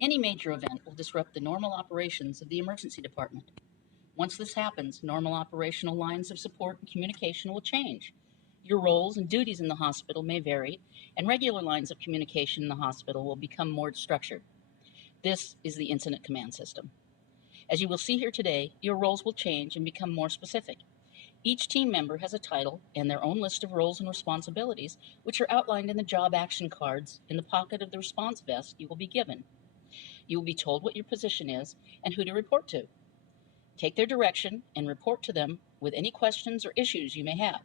Any major event will disrupt the normal operations of the emergency department. Once this happens, normal operational lines of support and communication will change. Your roles and duties in the hospital may vary, and regular lines of communication in the hospital will become more structured. This is the incident command system. As you will see here today, your roles will change and become more specific. Each team member has a title and their own list of roles and responsibilities, which are outlined in the job action cards in the pocket of the response vest you will be given. You will be told what your position is and who to report to. Take their direction and report to them with any questions or issues you may have.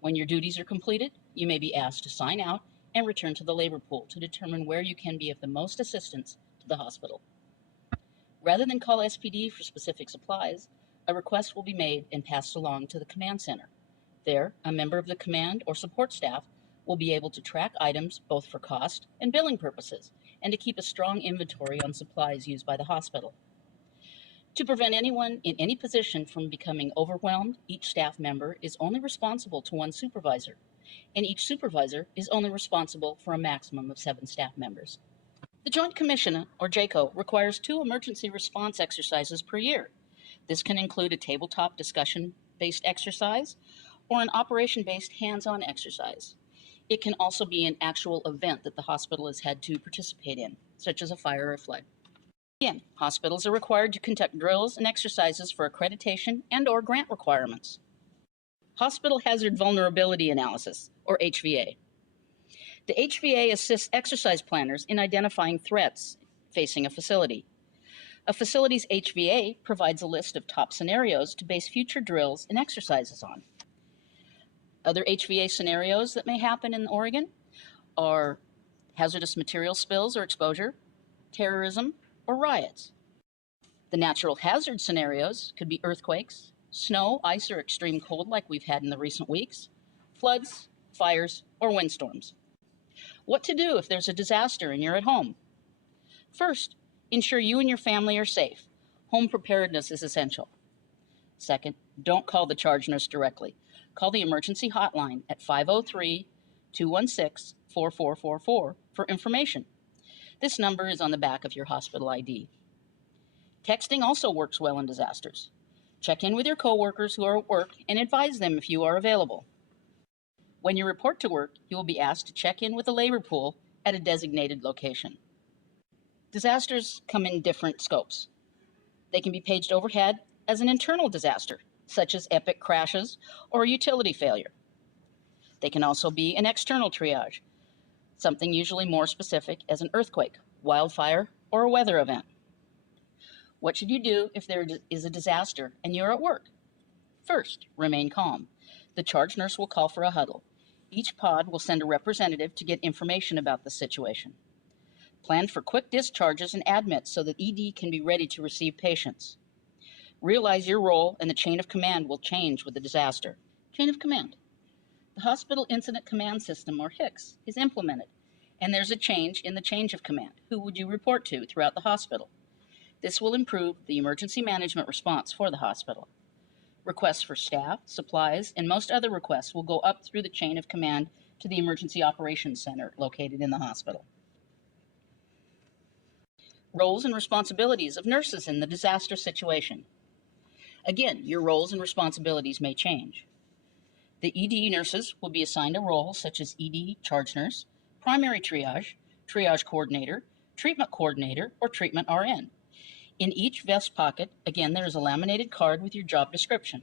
When your duties are completed, you may be asked to sign out and return to the labor pool to determine where you can be of the most assistance to the hospital. Rather than call SPD for specific supplies, a request will be made and passed along to the command center. There, a member of the command or support staff will be able to track items both for cost and billing purposes, and to keep a strong inventory on supplies used by the hospital. To prevent anyone in any position from becoming overwhelmed, each staff member is only responsible to one supervisor, and each supervisor is only responsible for a maximum of 7 staff members. The Joint Commission, or JCO, requires 2 emergency response exercises per year. This can include a tabletop discussion-based exercise or an operation-based hands-on exercise. It can also be an actual event that the hospital has had to participate in, such as a fire or a flood. Again, hospitals are required to conduct drills and exercises for accreditation and/or grant requirements. Hospital Hazard Vulnerability Analysis, or HVA. The HVA assists exercise planners in identifying threats facing a facility. A facility's HVA provides a list of top scenarios to base future drills and exercises on. Other HVA scenarios that may happen in Oregon are hazardous material spills or exposure, terrorism, or riots. The natural hazard scenarios could be earthquakes, snow, ice, or extreme cold like we've had in the recent weeks, floods, fires, or windstorms. What to do if there's a disaster and you're at home? First, ensure you and your family are safe. Home preparedness is essential. Second, don't call the charge nurse directly. Call the emergency hotline at 503-216-4444 for information. This number is on the back of your hospital ID. Texting also works well in disasters. Check in with your coworkers who are at work and advise them if you are available. When you report to work, you will be asked to check in with the labor pool at a designated location. Disasters come in different scopes. They can be paged overhead as an internal disaster, such as epic crashes or a utility failure. They can also be an external triage, something usually more specific as an earthquake, wildfire, or a weather event. What should you do if there is a disaster and you're at work? First, remain calm. The charge nurse will call for a huddle. Each pod will send a representative to get information about the situation. Plan for quick discharges and admits so that ED can be ready to receive patients. Realize your role and the chain of command will change with the disaster. Chain of command. The Hospital Incident Command System, or HICS, is implemented, and there's a change in the change of command. Who would you report to throughout the hospital? This will improve the emergency management response for the hospital. Requests for staff, supplies, and most other requests will go up through the chain of command to the Emergency Operations Center located in the hospital. Roles and responsibilities of nurses in the disaster situation. Again, your roles and responsibilities may change. The ED nurses will be assigned a role such as ED charge nurse, primary triage, triage coordinator, treatment coordinator, or treatment RN. In each vest pocket, again, there is a laminated card with your job description.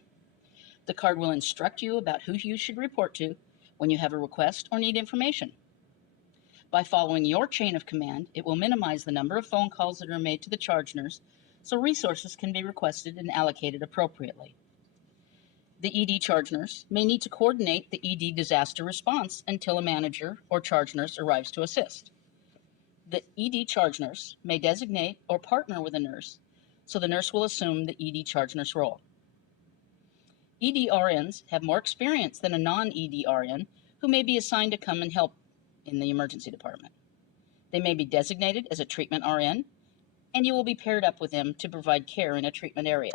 The card will instruct you about who you should report to when you have a request or need information. By following your chain of command, it will minimize the number of phone calls that are made to the charge nurse, so resources can be requested and allocated appropriately. The ED charge nurse may need to coordinate the ED disaster response until a manager or charge nurse arrives to assist. The ED charge nurse may designate or partner with a nurse, so the nurse will assume the ED charge nurse role. ED RNs have more experience than a non-ED RN who may be assigned to come and help in the emergency department. They may be designated as a treatment RN, and you will be paired up with them to provide care in a treatment area.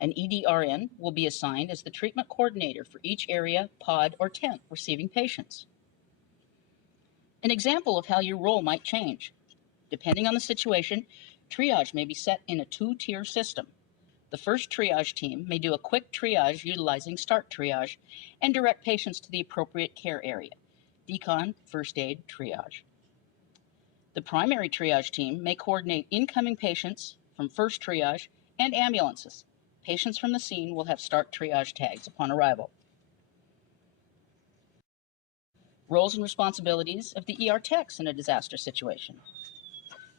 An ED RN will be assigned as the treatment coordinator for each area, pod, or tent receiving patients. An example of how your role might change. Depending on the situation, triage may be set in a 2-tier system. The first triage team may do a quick triage utilizing Start Triage and direct patients to the appropriate care area, Decon First Aid Triage. The primary triage team may coordinate incoming patients from first triage and ambulances. Patients from the scene will have Start Triage tags upon arrival. Roles and responsibilities of the ER techs in a disaster situation.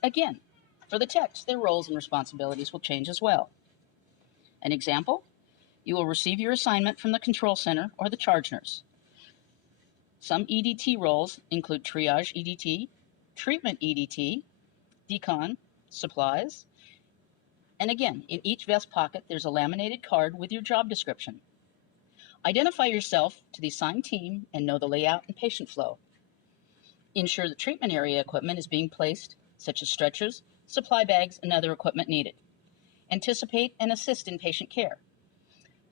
Again, for the techs, their roles and responsibilities will change as well. An example, you will receive your assignment from the control center or the charge nurse. Some EDT roles include triage EDT, treatment EDT, decon, supplies, and again, in each vest pocket, there's a laminated card with your job description. Identify yourself to the assigned team and know the layout and patient flow. Ensure the treatment area equipment is being placed, such as stretchers, supply bags, and other equipment needed. Anticipate and assist in patient care.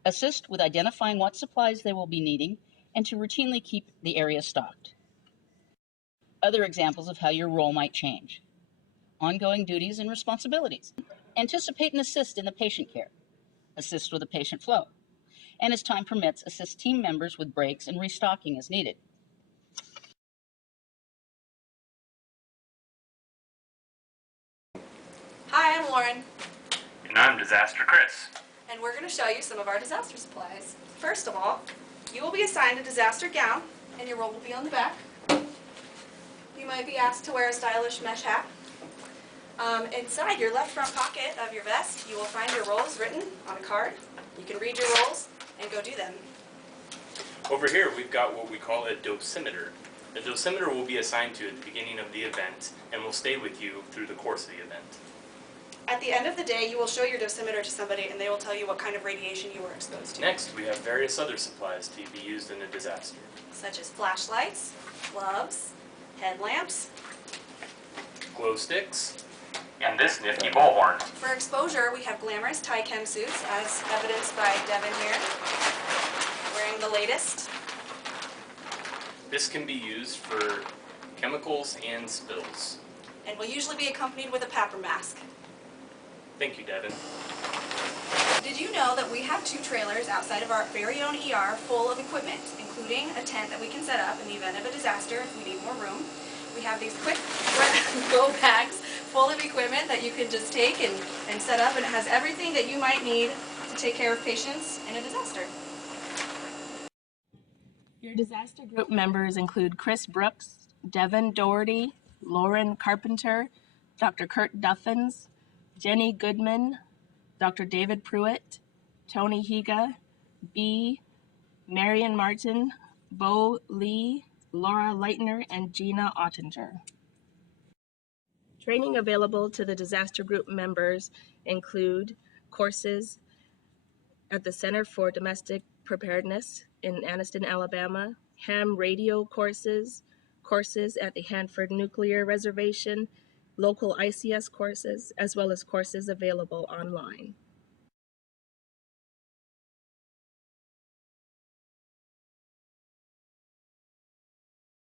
Assist with identifying what supplies they will be needing and to routinely keep the area stocked. Other examples of how your role might change. Ongoing duties and responsibilities. Anticipate and assist in the patient care. Assist with the patient flow. And as time permits, assist team members with breaks and restocking as needed. Hi, I'm Lauren. And I'm Disaster Chris. And we're going to show you some of our disaster supplies. First of all, you will be assigned a disaster gown, and your role will be on the back. You might be asked to wear a stylish mesh hat. Inside your left front pocket of your vest, you will find your roles written on a card. You can read your roles and go do them. Over here we've got what we call a dosimeter. The dosimeter will be assigned to you at the beginning of the event and will stay with you through the course of the event. At the end of the day, you will show your dosimeter to somebody and they will tell you what kind of radiation you were exposed to. Next, we have various other supplies to be used in a disaster, such as flashlights, gloves, headlamps, glow sticks, and this nifty bullhorn. For exposure, we have glamorous Tychem suits, as evidenced by Devin here, wearing the latest. This can be used for chemicals and spills. And will usually be accompanied with a PAPR mask. Thank you, Devin. Did you know that we have 2 trailers outside of our very own ER full of equipment, including a tent that we can set up in the event of a disaster if we need more room. We have these quick go bags full of equipment that you can just take and set up, and it has everything that you might need to take care of patients in a disaster. Your disaster group members include Chris Brooks, Devin Doherty, Lauren Carpenter, Dr. Kurt Duffins, Jenny Goodman, Dr. David Pruitt, Tony Higa, B, Marion Martin, Bo Lee, Laura Leitner, and Gina Ottinger. Training available to the disaster group members include courses at the Center for Domestic Preparedness in Anniston, Alabama, ham radio courses, courses at the Hanford Nuclear Reservation, local ICS courses, as well as courses available online.